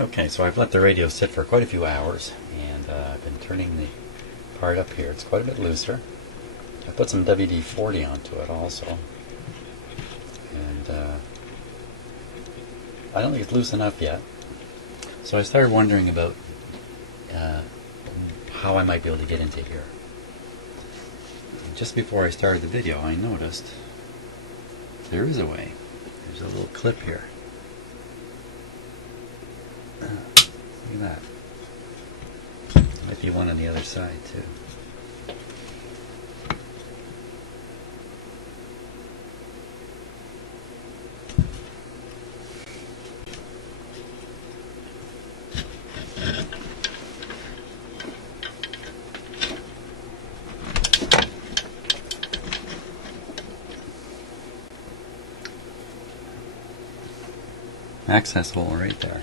Okay, so I've let the radio sit for quite a few hours, and I've been turning the part up here. It's quite a bit looser. I put some WD-40 onto it also, and I don't think it's loose enough yet. So I started wondering about how I might be able to get into here. Just before I started the video, I noticed there is a way. There's a little clip here. Look at that. There might be one on the other side too. Access hole right there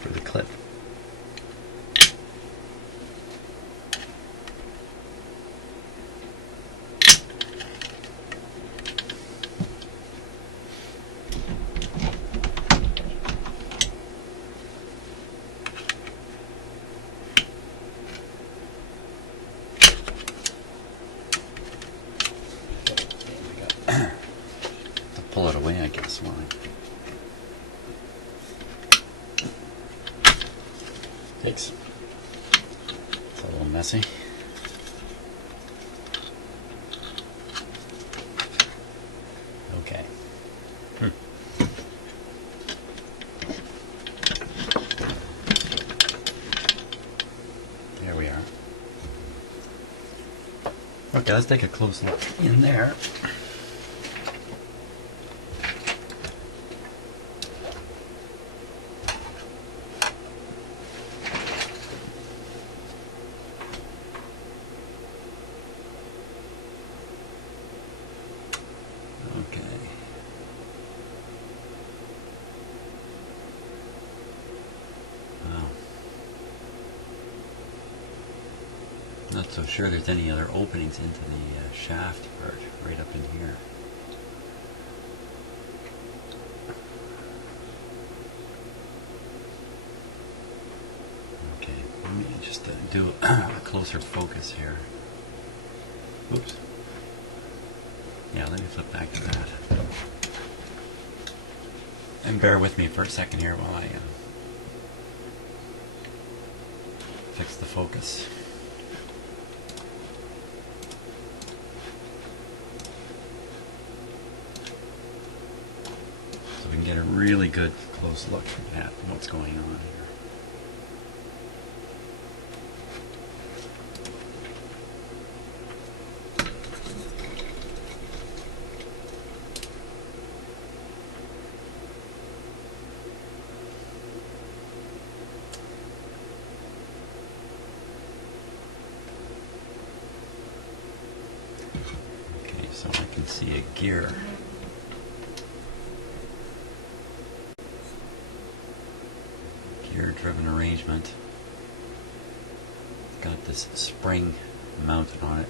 for the clip. Pull it away, I guess. It's a little messy. Okay. There we are. Okay, let's take a close look in there. Not so sure there's any other openings into the shaft part right up in here. Okay, let me just do a closer focus here. Oops. Yeah, let me flip back to that. And bear with me for a second here while I fix the focus. So we can get a really good close look at what's going on here. Okay, so I can see a gear. Driven arrangement. It's got this spring mounted on it.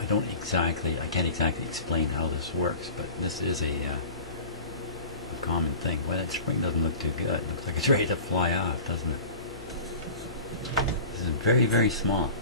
I can't exactly explain how this works, but this is a common thing. Well, that spring doesn't look too good. It looks like it's ready to fly off, doesn't it? This is very, very small.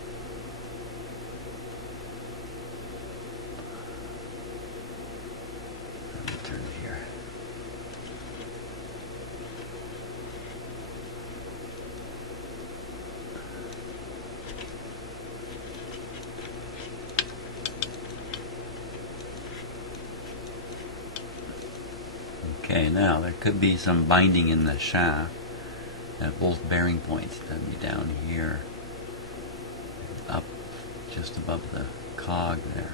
Okay, now there could be some binding in the shaft at both bearing points. That'd be down here, up just above the cog there.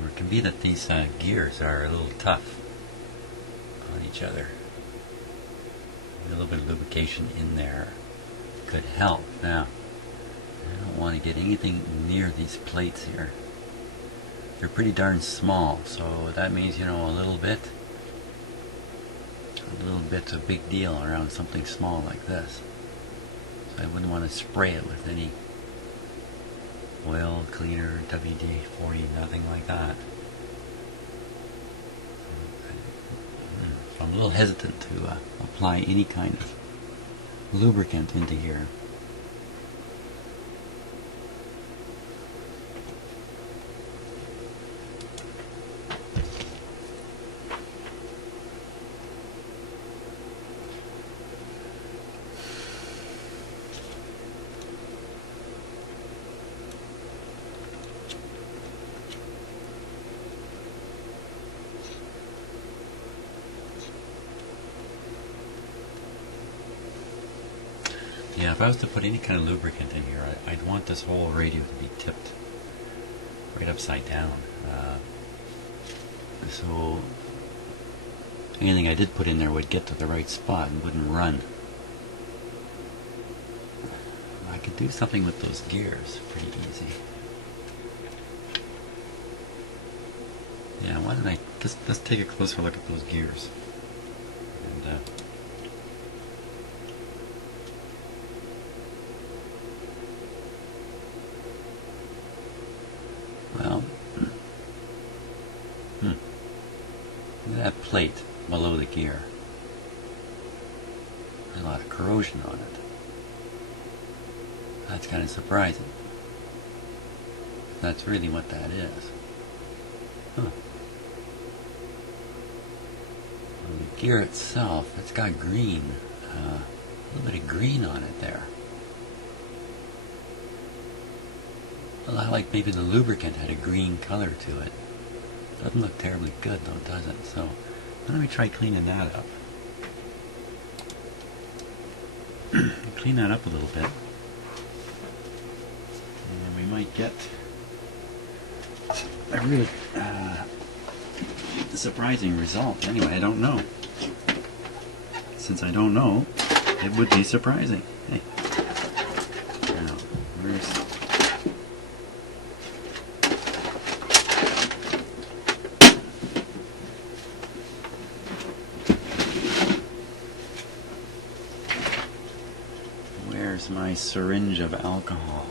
Or it can be that these gears are a little tough on each other. A little bit of lubrication in there could help. Now, I don't want to get anything near these plates here. They're pretty darn small, so that means, you know, a little bit's a big deal around something small like this. So I wouldn't want to spray it with any oil cleaner, WD-40, nothing like that. So I'm a little hesitant to apply any kind of lubricant into here. Yeah, if I was to put any kind of lubricant in here, I'd want this whole radio to be tipped right upside down. So anything I did put in there would get to the right spot and wouldn't run. I could do something with those gears pretty easy. Yeah, why don't I let's take a closer look at those gears. And well, look at that plate below the gear. There's a lot of corrosion on it. That's kind of surprising. That's really what that is. Huh. Well, the gear itself, it's got green. A little bit of green on it there. Well, like maybe the lubricant had a green color to it. Doesn't look terribly good though, does it? So let me try cleaning that up. Clean that up a little bit. And we might get a really surprising result. Anyway, I don't know. Since I don't know, it would be surprising. Hey. Now, where's my syringe of alcohol?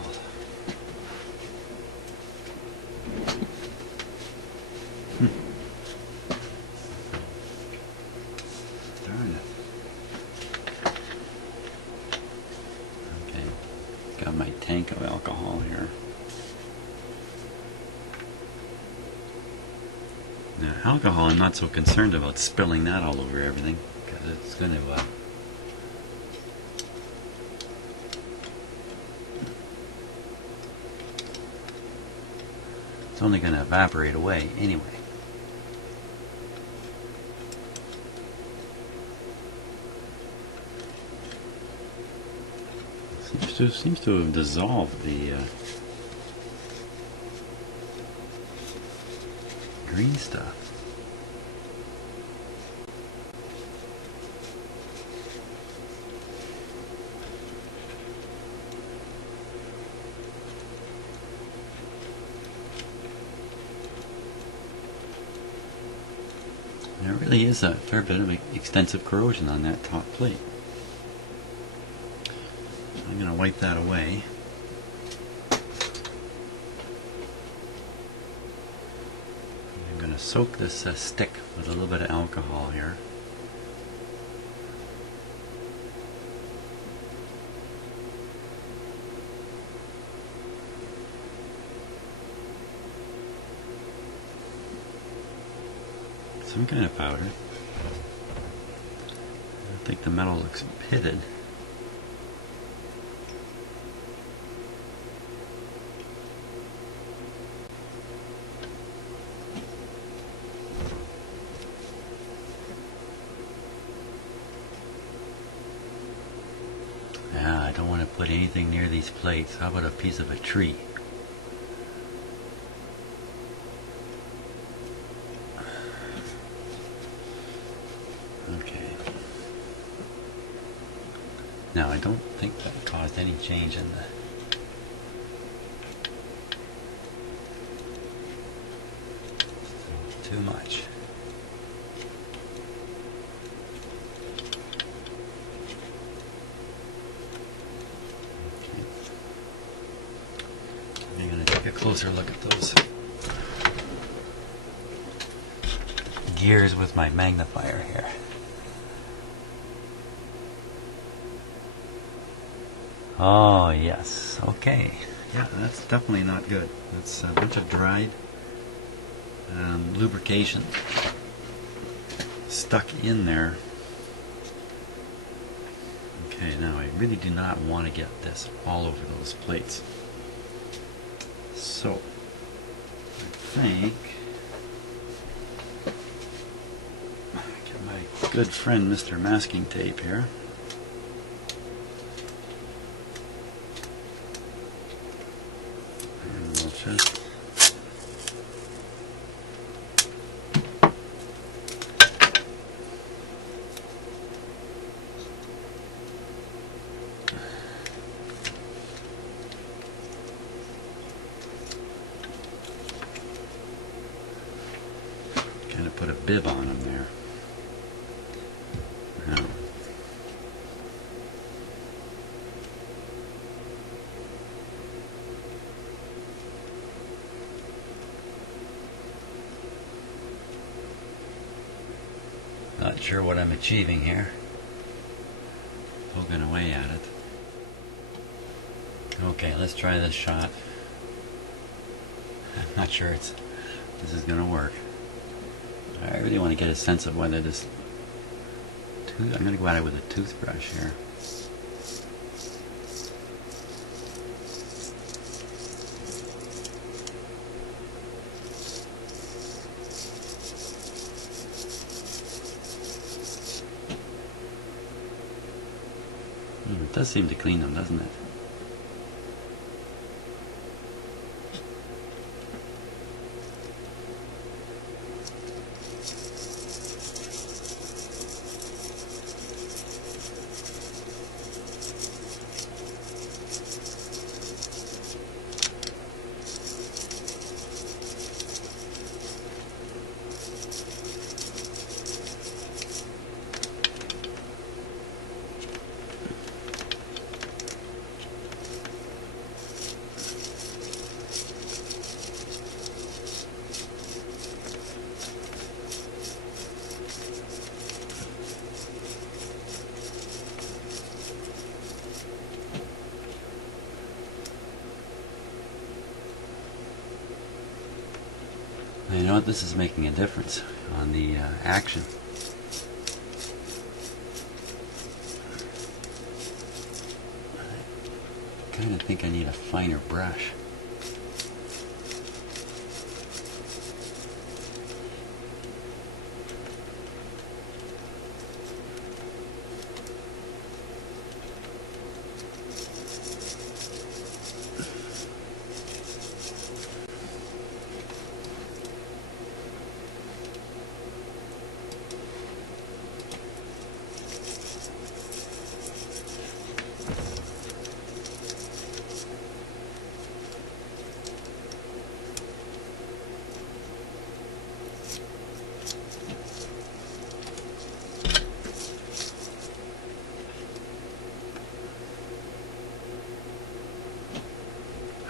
Darn it. Okay, got my tank of alcohol here. Now, alcohol, I'm not so concerned about spilling that all over everything, because it's going to it's only going to evaporate away anyway. Seems to have dissolved the green stuff. There really is a fair bit of extensive corrosion on that top plate. I'm going to wipe that away. I'm going to soak this stick with a little bit of alcohol here. Some kind of powder. I think the metal looks pitted. Yeah, I don't want to put anything near these plates. How about a piece of a tree? Okay. Now, I don't think that caused any change in the too much. Okay. I'm going to a closer look at those gears with my magnifier here. Oh yes, okay. Yeah, that's definitely not good. That's a bunch of dried lubrication stuck in there. Okay, now I really do not want to get this all over those plates. So, I think get my good friend Mr. Masking Tape here. And we'll just kind of put a bib on them there. Now, not sure what I'm achieving here. Poking away at it. Okay, let's try this shot. I'm not sure this is going to work. I really want to get a sense of whether this I'm going to go at it with a toothbrush here. It does seem to clean them, doesn't it? You know what? This is making a difference on the action. I kind of think I need a finer brush.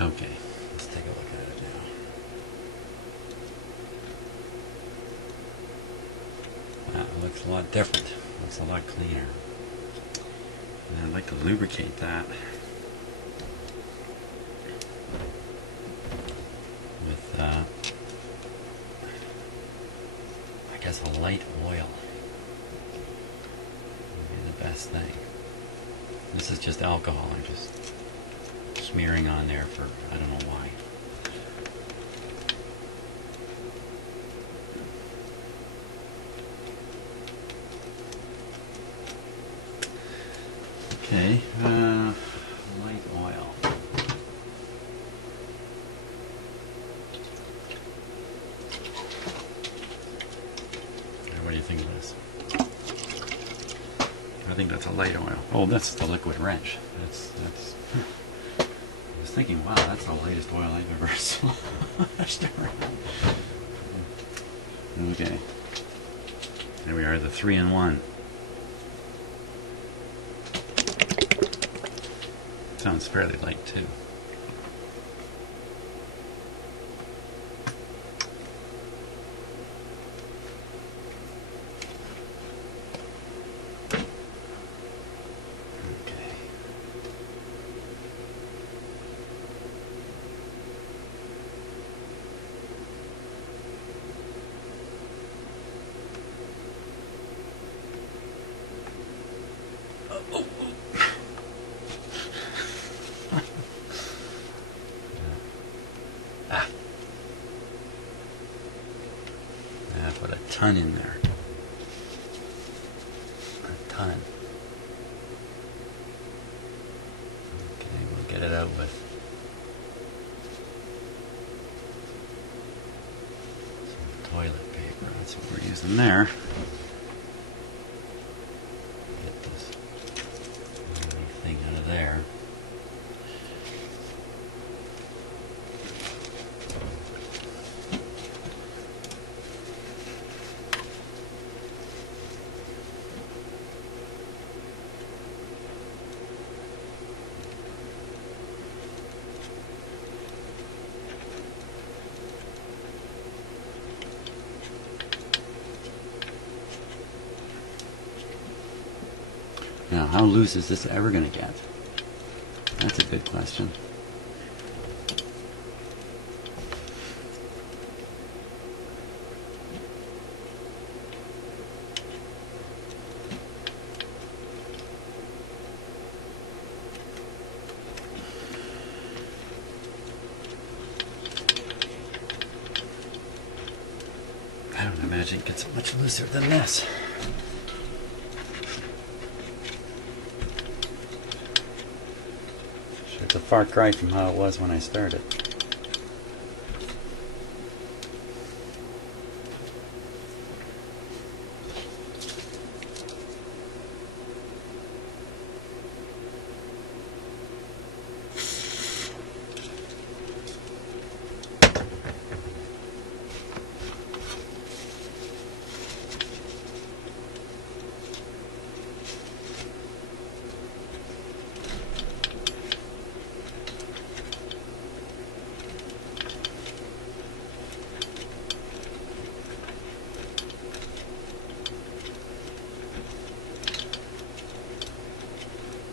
Okay, let's take a look at it now. Wow, it looks a lot different. It looks a lot cleaner. And I'd like to lubricate that with, I guess, a light oil. Would be the best thing. This is just alcohol. I'm just smearing on there for, I don't know why. Okay, light oil. What do you think of this? I think that's a light oil. Oh, that's the liquid wrench. That's I was thinking, wow, that's the lightest oil I've ever splashed around. Okay. There we are, the 3-in-1. Sounds fairly light too. ton in there. A ton. Okay, we'll get it out with some toilet paper. That's what we're using there. Get this thing out of there. Now, how loose is this ever going to get? That's a good question. I don't imagine it gets much looser than this. It's a far cry from how it was when I started.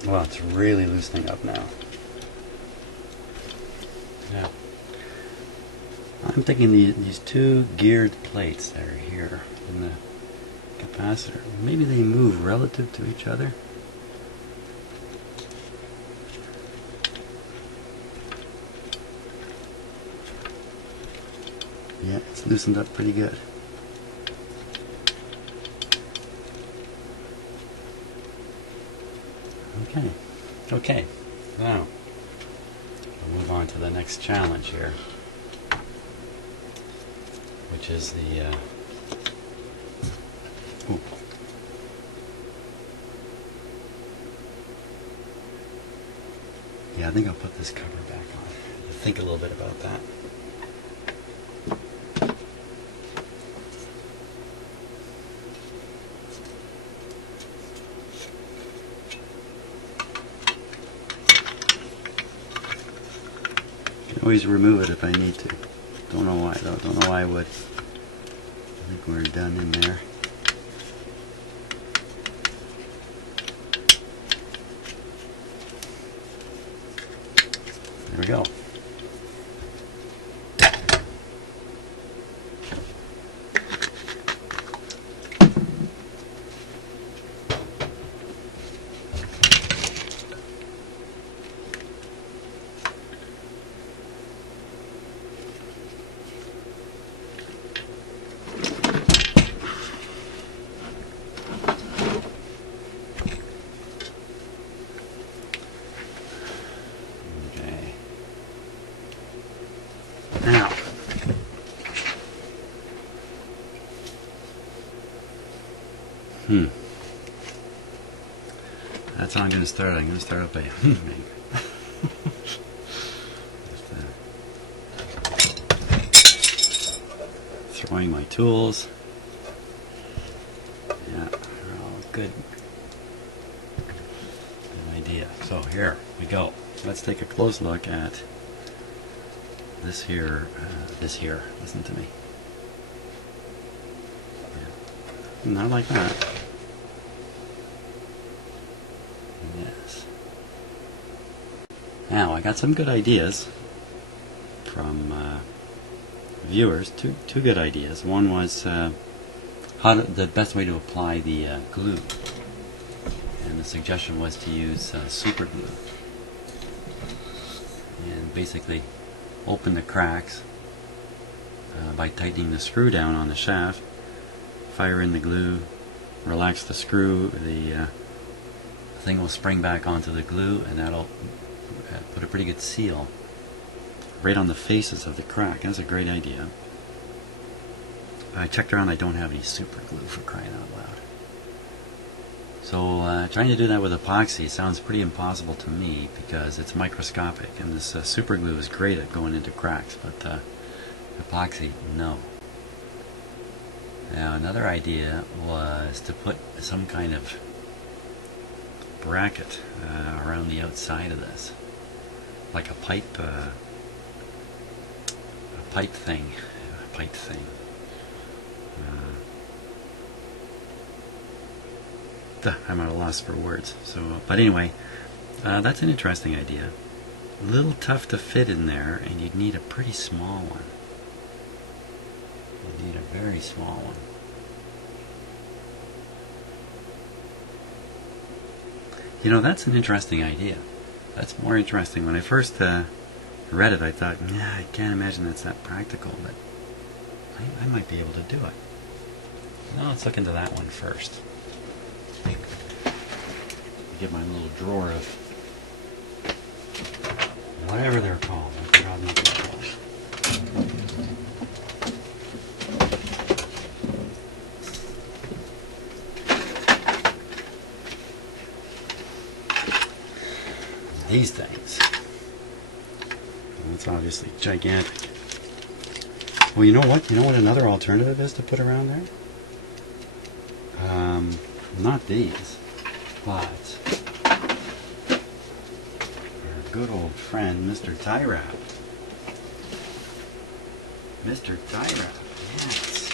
Well, it's really loosening up now. Yeah. I'm thinking these two geared plates that are here in the capacitor, maybe they move relative to each other. Yeah, it's loosened up pretty good. Okay, now we'll move on to the next challenge here, which is the yeah, I think I'll put this cover back on. Think a little bit about that. Always remove it if I need to. Don't know why though. Don't know why I would. I think we're done in there. There we go. Now, that's how I'm going to start. I'm going to start up by throwing my tools. Yeah, they're all good. Good idea. So here we go. Let's take a close look at this here. Listen to me. Yeah. Not like that. Yes. Now I got some good ideas from viewers. Two good ideas. One was the best way to apply the glue, and the suggestion was to use super glue and basically open the cracks by tightening the screw down on the shaft fire in the glue, relax the screw, the thing will spring back onto the glue, and that'll put a pretty good seal right on the faces of the crack. That's a great idea. I checked around, I don't have any super glue, for crying out loud. So trying to do that with epoxy sounds pretty impossible to me because it's microscopic, and this super glue is great at going into cracks, but epoxy, no. Now another idea was to put some kind of bracket around the outside of this, like a pipe thing. I'm at a loss for words. So, but anyway, that's an interesting idea. A little tough to fit in there, and you'd need a pretty small one. You'd need a very small one. You know, that's an interesting idea. That's more interesting. When I first read it, I thought, nah, I can't imagine that's that practical, but I might be able to do it. Now let's look into that one first. Get my little drawer of whatever they're called. I forgot what they're called. These things. That's obviously gigantic. Well, you know what? You know what another alternative is to put around there? Not these, but our good old friend, Mr. Tie Wrap. Mr. Tie Wrap, yes.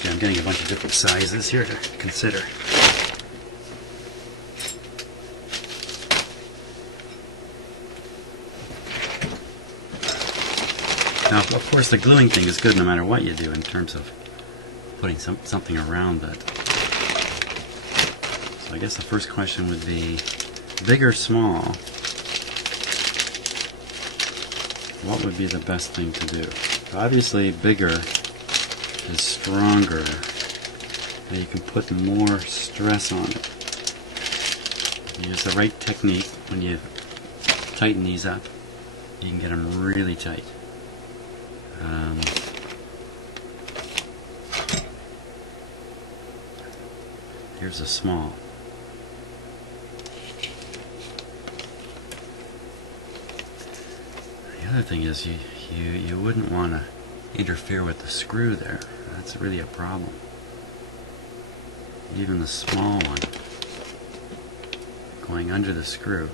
Okay, I'm getting a bunch of different sizes here to consider. Now, of course, the gluing thing is good no matter what you do in terms of putting something around it. So I guess the first question would be, big or small? What would be the best thing to do? Obviously, bigger is stronger, and you can put more stress on it. You use the right technique when you tighten these up. You can get them really tight. Here's a small. The other thing is you wouldn't want to interfere with the screw there. That's really a problem. Even the small one going under the screw.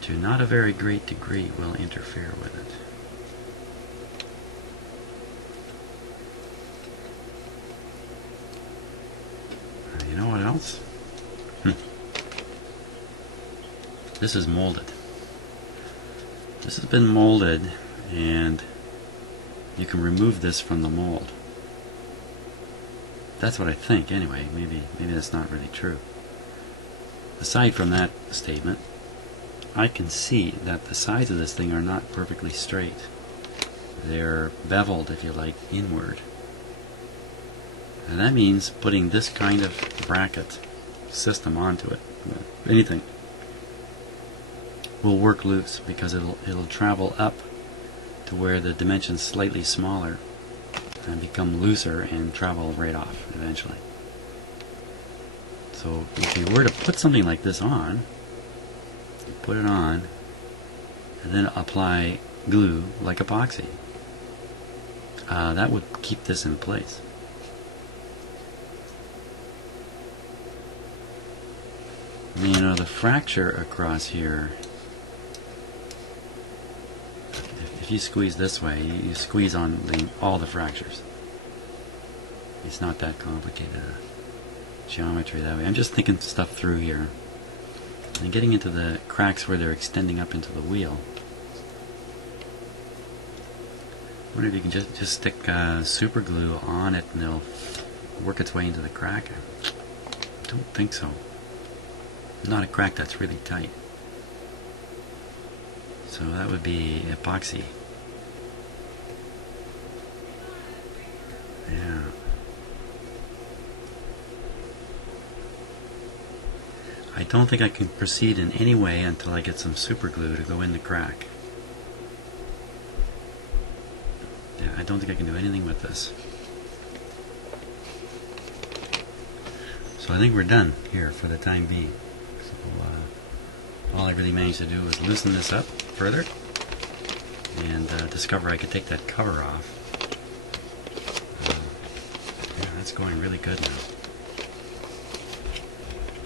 To not a very great degree will interfere with it. You know what else? This is molded. This has been molded, and you can remove this from the mold. That's what I think anyway. Maybe that's not really true. Aside from that statement, I can see that the sides of this thing are not perfectly straight. They're beveled, if you like, inward. And that means putting this kind of bracket system onto it, anything, will work loose because it'll travel up to where the dimension's slightly smaller and become looser and travel right off eventually. So if you were to put something like this on, you put it on and then apply glue like epoxy, that would keep this in place. You know, the fracture across here, if you squeeze this way, you squeeze on all the fractures. It's not that complicated geometry that way. I'm just thinking stuff through here and getting into the cracks where they're extending up into the wheel. wonder if you can just stick super glue on it and it'll work its way into the crack. I don't think so. Not a crack that's really tight. So that would be epoxy. Yeah. I don't think I can proceed in any way until I get some super glue to go in the crack. Yeah, I don't think I can do anything with this. So I think we're done here for the time being. So all I really managed to do was loosen this up further and discover I could take that cover off. Yeah, that's going really good now.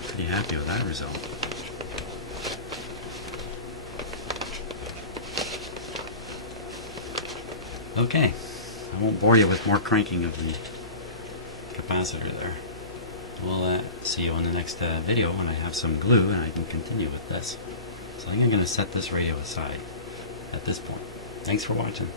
Pretty happy with that result. Okay, I won't bore you with more cranking of the capacitor there. We'll see you on the next video when I have some glue and I can continue with this. So I think I'm going to set this radio aside at this point. Thanks for watching.